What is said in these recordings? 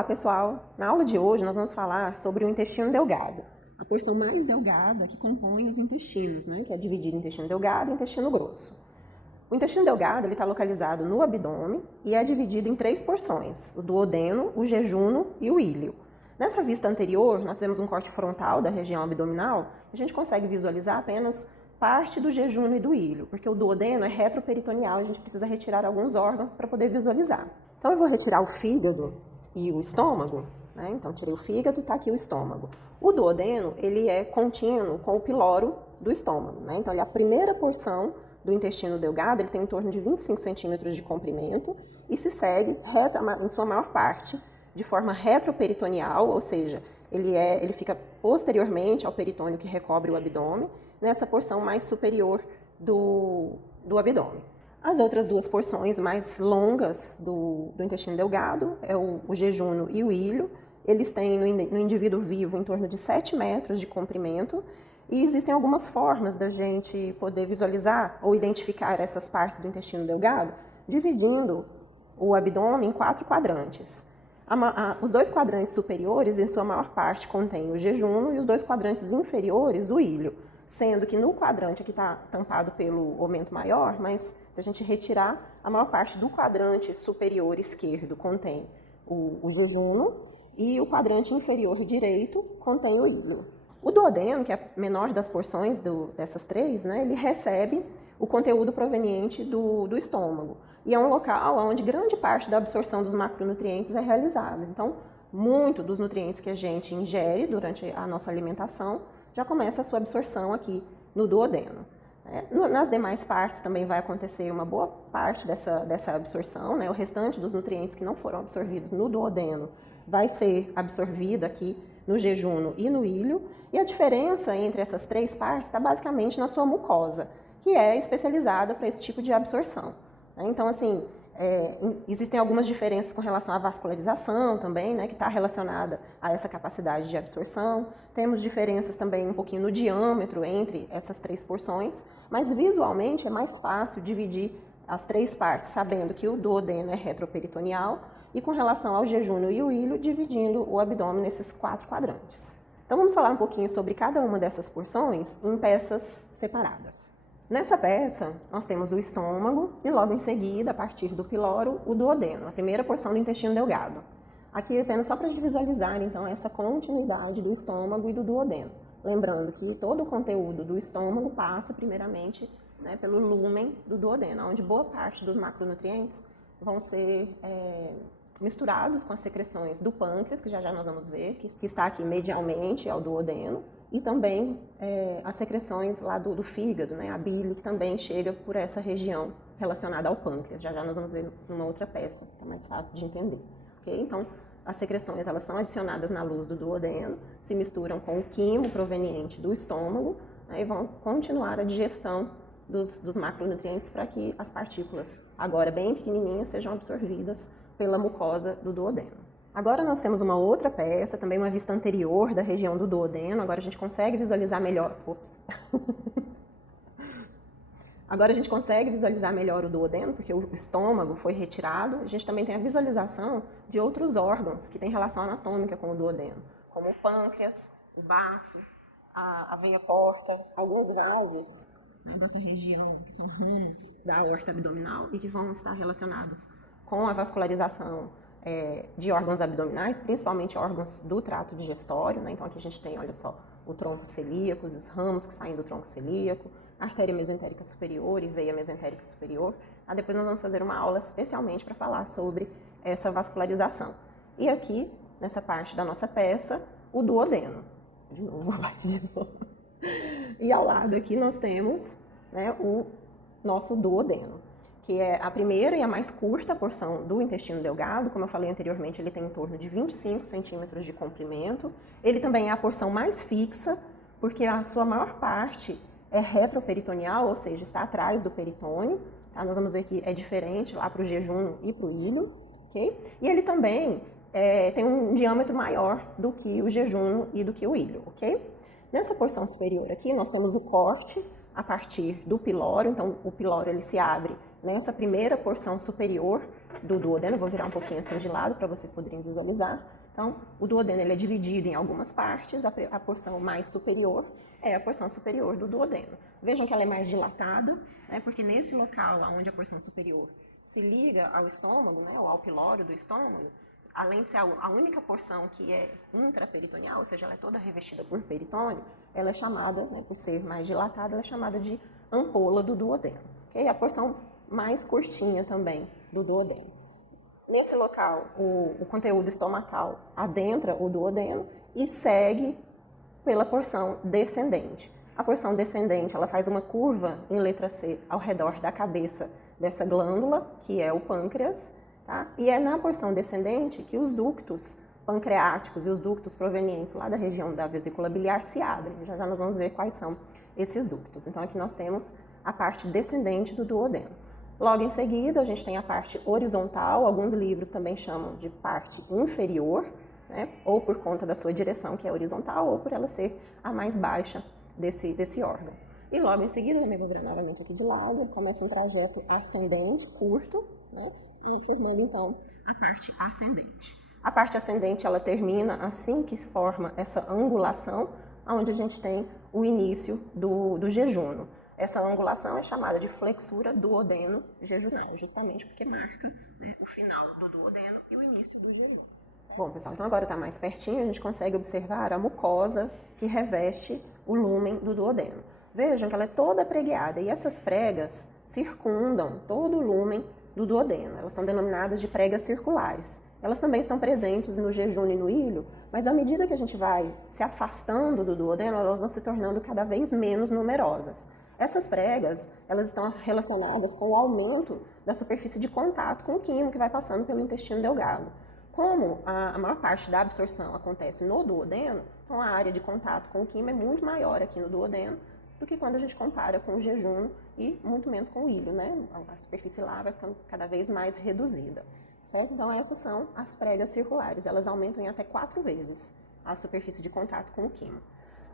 Olá, pessoal! Na aula de hoje nós vamos falar sobre o intestino delgado, a porção mais delgada que compõe os intestinos, né? Que é dividido em intestino delgado e intestino grosso. O intestino delgado está localizado no abdômen e é dividido em 3 porções, o duodeno, o jejuno e o íleo. Nessa vista anterior, nós temos um corte frontal da região abdominal, a gente consegue visualizar apenas parte do jejuno e do íleo, porque o duodeno é retroperitoneal, a gente precisa retirar alguns órgãos para poder visualizar. Então eu vou retirar o fígado e o estômago, né? Então tirei o fígado, está aqui o estômago. O duodeno, ele é contínuo com o piloro do estômago, né? Então ele é a primeira porção do intestino delgado, ele tem em torno de 25 centímetros de comprimento e se segue em sua maior parte de forma retroperitoneal, ou seja, ele fica posteriormente ao peritônio que recobre o abdômen, nessa porção mais superior do abdômen. As outras 2 porções mais longas do intestino delgado é o jejuno e o íleo. Eles têm no indivíduo vivo em torno de 7 metros de comprimento e existem algumas formas da gente poder visualizar ou identificar essas partes do intestino delgado, dividindo o abdômen em 4 quadrantes. Os 2 quadrantes superiores, em sua maior parte, contêm o jejuno e os 2 quadrantes inferiores, o íleo. Sendo que no quadrante aqui está tampado pelo aumento maior, mas se a gente retirar, a maior parte do quadrante superior esquerdo contém o jejuno e o quadrante inferior direito contém o íleo. O duodeno, que é a menor das porções dessas 3, né, ele recebe o conteúdo proveniente do estômago. E é um local onde grande parte da absorção dos macronutrientes é realizada. Então, muito dos nutrientes que a gente ingere durante a nossa alimentação já começa a sua absorção aqui no duodeno. Nas demais partes também vai acontecer uma boa parte dessa absorção, né? O restante dos nutrientes que não foram absorvidos no duodeno vai ser absorvido aqui no jejuno e no íleo, e a diferença entre essas 3 partes está basicamente na sua mucosa, que é especializada para esse tipo de absorção. Então, assim, existem algumas diferenças com relação à vascularização também, né, que está relacionada a essa capacidade de absorção. Temos diferenças também um pouquinho no diâmetro entre essas 3 porções, mas visualmente é mais fácil dividir as 3 partes, sabendo que o duodeno é retroperitoneal, e com relação ao jejuno e o íleo, dividindo o abdômen nesses 4 quadrantes. Então vamos falar um pouquinho sobre cada uma dessas porções em peças separadas. Nessa peça, nós temos o estômago e logo em seguida, a partir do piloro, o duodeno, a primeira porção do intestino delgado. Aqui apenas só para a gente visualizar, então, essa continuidade do estômago e do duodeno. Lembrando que todo o conteúdo do estômago passa, primeiramente, né, pelo lúmen do duodeno, onde boa parte dos macronutrientes vão ser misturados com as secreções do pâncreas, que já nós vamos ver, que está aqui medialmente ao duodeno, e também as secreções lá do fígado, né, a bile, que também chega por essa região relacionada ao pâncreas. Já nós vamos ver numa outra peça, que é mais fácil de entender. Okay? Então, as secreções elas são adicionadas na luz do duodeno, se misturam com o quimo proveniente do estômago, né, e vão continuar a digestão dos macronutrientes para que as partículas, agora bem pequenininhas, sejam absorvidas pela mucosa do duodeno. Agora nós temos uma outra peça, também uma vista anterior da região do duodeno. Agora a gente consegue visualizar melhor... Agora a gente consegue visualizar melhor o duodeno, porque o estômago foi retirado. A gente também tem a visualização de outros órgãos que têm relação anatômica com o duodeno, como o pâncreas, o baço, a veia porta, alguns vasos, né, dessa região, que são ramos da aorta abdominal e que vão estar relacionados com a vascularização de órgãos abdominais, principalmente órgãos do trato digestório, né? Então aqui a gente tem, olha só, o tronco celíaco, os ramos que saem do tronco celíaco, artéria mesentérica superior e veia mesentérica superior. Depois nós vamos fazer uma aula especialmente para falar sobre essa vascularização. E aqui, nessa parte da nossa peça, o duodeno. De novo, vou bater de novo. E ao lado aqui nós temos, né, o nosso duodeno, que é a primeira e a mais curta porção do intestino delgado. Como eu falei anteriormente, ele tem em torno de 25 centímetros de comprimento. Ele também é a porção mais fixa, porque a sua maior parte é retroperitoneal, ou seja, está atrás do peritônio. Tá? Nós vamos ver que é diferente lá para o jejuno e para o íleo. Okay? E ele também tem um diâmetro maior do que o jejuno e do que o íleo. Okay? Nessa porção superior aqui, nós temos o corte a partir do pilório. Então, o pilório ele se abre nessa primeira porção superior do duodeno. Eu vou virar um pouquinho assim de lado para vocês poderem visualizar. Então, o duodeno ele é dividido em algumas partes. A porção mais superior é a porção superior do duodeno. Vejam que ela é mais dilatada, né, porque nesse local onde a porção superior se liga ao estômago, né, ou ao pilório do estômago, além de ser a única porção que é intraperitoneal, ou seja, ela é toda revestida por peritônio, ela é chamada, né, por ser mais dilatada, ela é chamada de ampola do duodeno. Okay? A porção mais curtinha também do duodeno. Nesse local, o conteúdo estomacal adentra o duodeno e segue pela porção descendente. A porção descendente, ela faz uma curva em letra C ao redor da cabeça dessa glândula, que é o pâncreas, tá? E é na porção descendente que os ductos pancreáticos e os ductos provenientes lá da região da vesícula biliar se abrem. Já já nós vamos ver quais são esses ductos. Então, aqui nós temos a parte descendente do duodeno. Logo em seguida, a gente tem a parte horizontal, alguns livros também chamam de parte inferior, né? Ou por conta da sua direção, que é horizontal, ou por ela ser a mais baixa desse órgão. E logo em seguida, também vou virar novamente aqui de lado, começa um trajeto ascendente, curto, né? Formando então a parte ascendente. A parte ascendente ela termina assim que se forma essa angulação, onde a gente tem o início do jejum. Essa angulação é chamada de flexura duodeno-jejunal, justamente porque marca, né, o final do duodeno e o início do jejum. Bom, pessoal, então agora está mais pertinho, a gente consegue observar a mucosa que reveste o lúmen do duodeno. Vejam que ela é toda pregueada e essas pregas circundam todo o lúmen do duodeno. Elas são denominadas de pregas circulares. Elas também estão presentes no jejum e no ilho, mas à medida que a gente vai se afastando do duodeno, elas vão se tornando cada vez menos numerosas. Essas pregas, elas estão relacionadas com o aumento da superfície de contato com o quimo que vai passando pelo intestino delgado. Como a maior parte da absorção acontece no duodeno, então a área de contato com o quimo é muito maior aqui no duodeno do que quando a gente compara com o jejum e muito menos com o ilho, né? A superfície lá vai ficando cada vez mais reduzida, certo? Então essas são as pregas circulares, elas aumentam em até 4 vezes a superfície de contato com o quimo.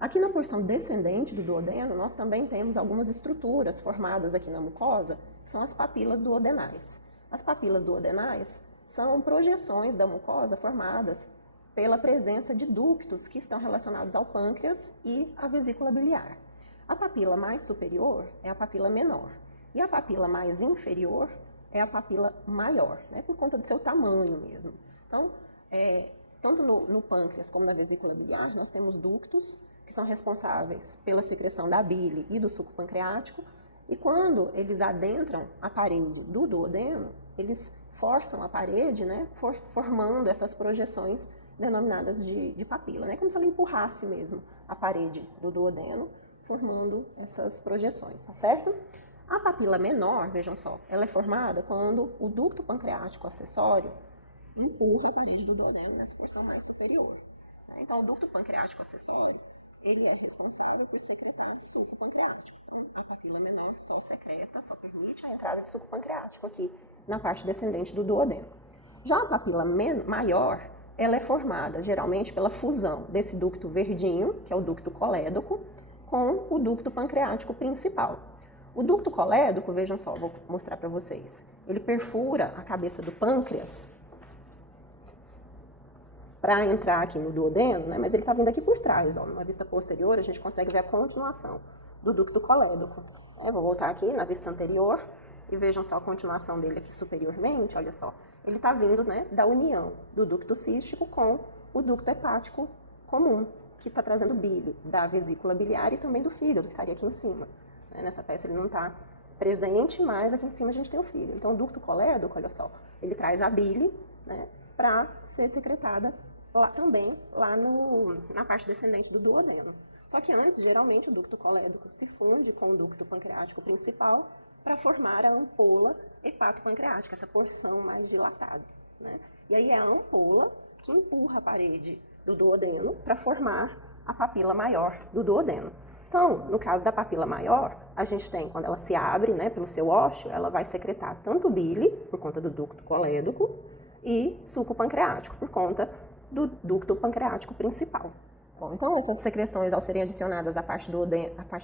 Aqui na porção descendente do duodeno, nós também temos algumas estruturas formadas aqui na mucosa, que são as papilas duodenais. As papilas duodenais são projeções da mucosa formadas pela presença de ductos que estão relacionados ao pâncreas e à vesícula biliar. A papila mais superior é a papila menor e a papila mais inferior é a papila maior, né, por conta do seu tamanho mesmo. Então, tanto no pâncreas como na vesícula biliar, nós temos ductos que são responsáveis pela secreção da bile e do suco pancreático, e quando eles adentram a parede do duodeno, eles forçam a parede, né, formando essas projeções denominadas de papila, né, como se ela empurrasse mesmo a parede do duodeno, formando essas projeções, tá certo? A papila menor, vejam só, ela é formada quando o ducto pancreático acessório empurra a parede do duodeno nessa porção mais superior. Então, o ducto pancreático acessório, ele é responsável por secretar suco pancreático. Então, a papila menor só secreta, só permite a entrada de suco pancreático aqui na parte descendente do duodeno. Já a papila maior, ela é formada geralmente pela fusão desse ducto verdinho, que é o ducto colédoco, com o ducto pancreático principal. O ducto colédoco, vejam só, vou mostrar para vocês, ele perfura a cabeça do pâncreas para entrar aqui no duodeno, né? Mas ele está vindo aqui por trás, ó. Numa vista posterior, a gente consegue ver a continuação do ducto colédoco. Vou voltar aqui na vista anterior e vejam só a continuação dele aqui superiormente, olha só. Ele está vindo, né, da união do ducto cístico com o ducto hepático comum, que está trazendo bile da vesícula biliar e também do fígado, que estaria aqui em cima. Nessa peça ele não está presente, mas aqui em cima a gente tem o fígado. Então o ducto colédoco, olha só, ele traz a bile, né, para ser secretada lá na parte descendente do duodeno. Só que antes, geralmente, o ducto colédoco se funde com o ducto pancreático principal para formar a ampola hepatopancreática, essa porção mais dilatada, né? E aí é a ampola que empurra a parede do duodeno para formar a papila maior do duodeno. Então, no caso da papila maior, a gente tem, quando ela se abre, né, pelo seu ósseo, ela vai secretar tanto bile, por conta do ducto colédoco, e suco pancreático, por conta do ducto pancreático principal. Bom, então essas secreções, ao serem adicionadas à parte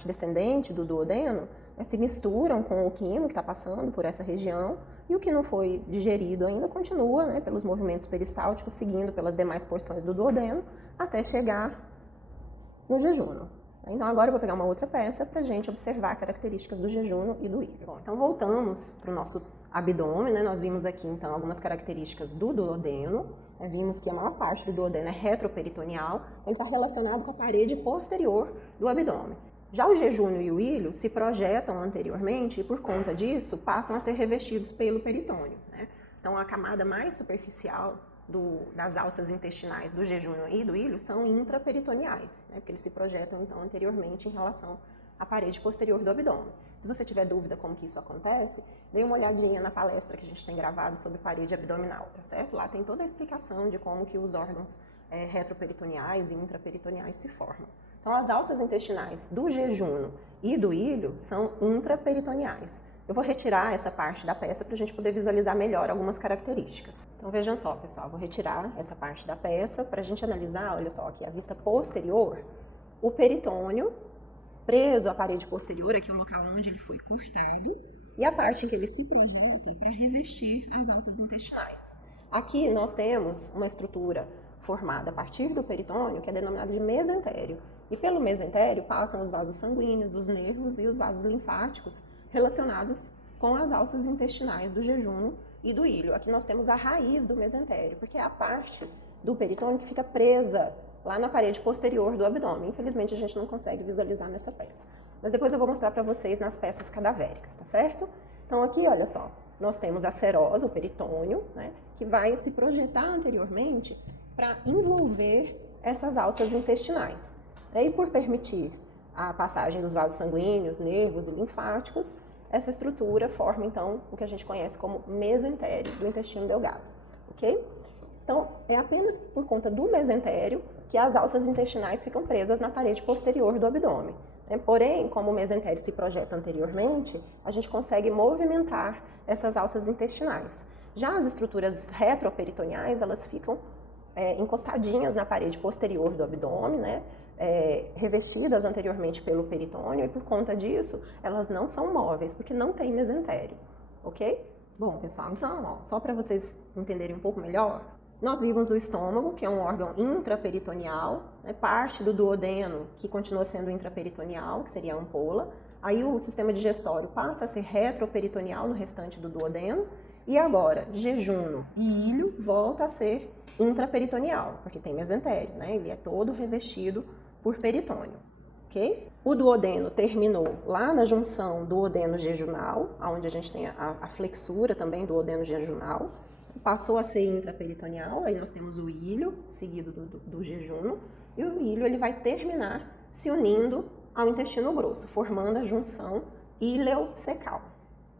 descendente do duodeno, se misturam com o quimo que está passando por essa região, e o que não foi digerido ainda continua, né, pelos movimentos peristálticos, seguindo pelas demais porções do duodeno, até chegar no jejum. Então agora eu vou pegar uma outra peça para a gente observar características do jejum e do ilho. Bom, então voltamos para o nosso abdômen, né? Nós vimos aqui então algumas características do duodeno, vimos que a maior parte do duodeno é retroperitoneal, ele está relacionado com a parede posterior do abdômen. Já o jejum e o ilho se projetam anteriormente e por conta disso passam a ser revestidos pelo peritônio, né? Então a camada mais superficial das alças intestinais do jejum e do ilho são intraperitoneais, né? Porque eles se projetam então anteriormente em relação à parede posterior do abdômen. Se você tiver dúvida como que isso acontece, dê uma olhadinha na palestra que a gente tem gravado sobre parede abdominal, tá certo? Lá tem toda a explicação de como que os órgãos retroperitoneais e intraperitoneais se formam. Então as alças intestinais do jejum e do ilho são intraperitoneais. Eu vou retirar essa parte da peça para a gente poder visualizar melhor algumas características. Então vejam só, pessoal, vou retirar essa parte da peça para a gente analisar, olha só, aqui a vista posterior, o peritônio preso à parede posterior, aqui é o local onde ele foi cortado, e a parte em que ele se projeta para revestir as alças intestinais. Aqui nós temos uma estrutura formada a partir do peritônio, que é denominada de mesentério, e pelo mesentério passam os vasos sanguíneos, os nervos e os vasos linfáticos, relacionados com as alças intestinais do jejum e do ilho. Aqui nós temos a raiz do mesentério, porque é a parte do peritônio que fica presa lá na parede posterior do abdômen. Infelizmente a gente não consegue visualizar nessa peça. Mas depois eu vou mostrar para vocês nas peças cadavéricas, tá certo? Então aqui, olha só, nós temos a serosa, o peritônio, né, que vai se projetar anteriormente para envolver essas alças intestinais. E por permitir a passagem dos vasos sanguíneos, nervos e linfáticos, essa estrutura forma, então, o que a gente conhece como mesentério do intestino delgado, ok? Então, é apenas por conta do mesentério que as alças intestinais ficam presas na parede posterior do abdômen. Porém, como o mesentério se projeta anteriormente, a gente consegue movimentar essas alças intestinais. Já as estruturas retroperitoneais, elas ficam encostadinhas na parede posterior do abdômen, né? Revestidas anteriormente pelo peritônio, e por conta disso, elas não são móveis, porque não tem mesentério, ok? Bom, pessoal, então, só para vocês entenderem um pouco melhor, nós vimos o estômago, que é um órgão intraperitoneal, né, parte do duodeno, que continua sendo intraperitoneal, que seria a ampola. Aí o sistema digestório passa a ser retroperitoneal no restante do duodeno, e agora, jejum e ilho volta a ser intraperitoneal, porque tem mesentério, né? Ele é todo revestido por peritônio, ok? O duodeno terminou lá na junção duodeno jejunal, onde a gente tem a flexura também do duodeno jejunal, passou a ser intraperitoneal, aí nós temos o ilho, seguido do jejum, e o ilho ele vai terminar se unindo ao intestino grosso, formando a junção ileocecal.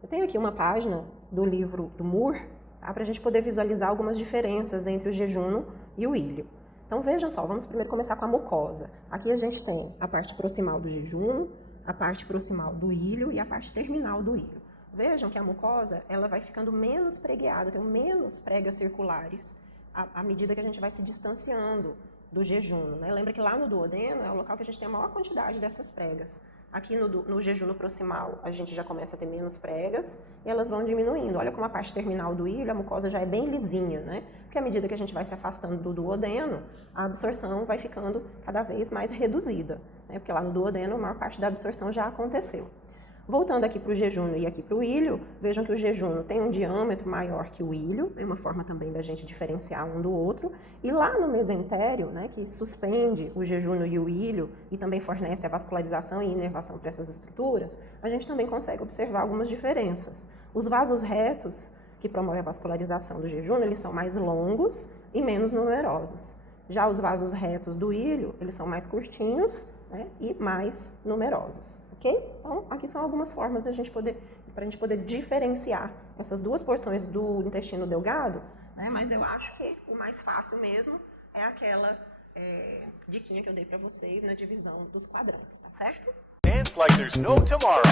Eu tenho aqui uma página do livro do Moore, tá, para a gente poder visualizar algumas diferenças entre o jejum e o ilho. Então vejam só, vamos primeiro começar com a mucosa. Aqui a gente tem a parte proximal do jejum, a parte proximal do ilho e a parte terminal do ilho. Vejam que a mucosa ela vai ficando menos pregueada, tem menos pregas circulares à medida que a gente vai se distanciando do jejum, né? Lembra que lá no duodeno é o local que a gente tem a maior quantidade dessas pregas. Aqui no jejum proximal a gente já começa a ter menos pregas e elas vão diminuindo. Olha como a parte terminal do ilho, a mucosa já é bem lisinha, né? Porque à medida que a gente vai se afastando do duodeno, a absorção vai ficando cada vez mais reduzida, né? Porque lá no duodeno a maior parte da absorção já aconteceu. Voltando aqui para o jejum e aqui para o ilho, vejam que o jejum tem um diâmetro maior que o ilho, é uma forma também da gente diferenciar um do outro. E lá no mesentério, né, que suspende o jejum e o ilho e também fornece a vascularização e inervação para essas estruturas, a gente também consegue observar algumas diferenças. Os vasos retos, que promovem a vascularização do jejum, eles são mais longos e menos numerosos. Já os vasos retos do ilho, eles são mais curtinhos, né, e mais numerosos. Okay? Então, aqui são algumas formas para a gente poder diferenciar essas duas porções do intestino delgado, né? Mas eu acho que o mais fácil mesmo é aquela diquinha que eu dei para vocês na divisão dos quadrantes, tá certo? Dance like there's no tomorrow.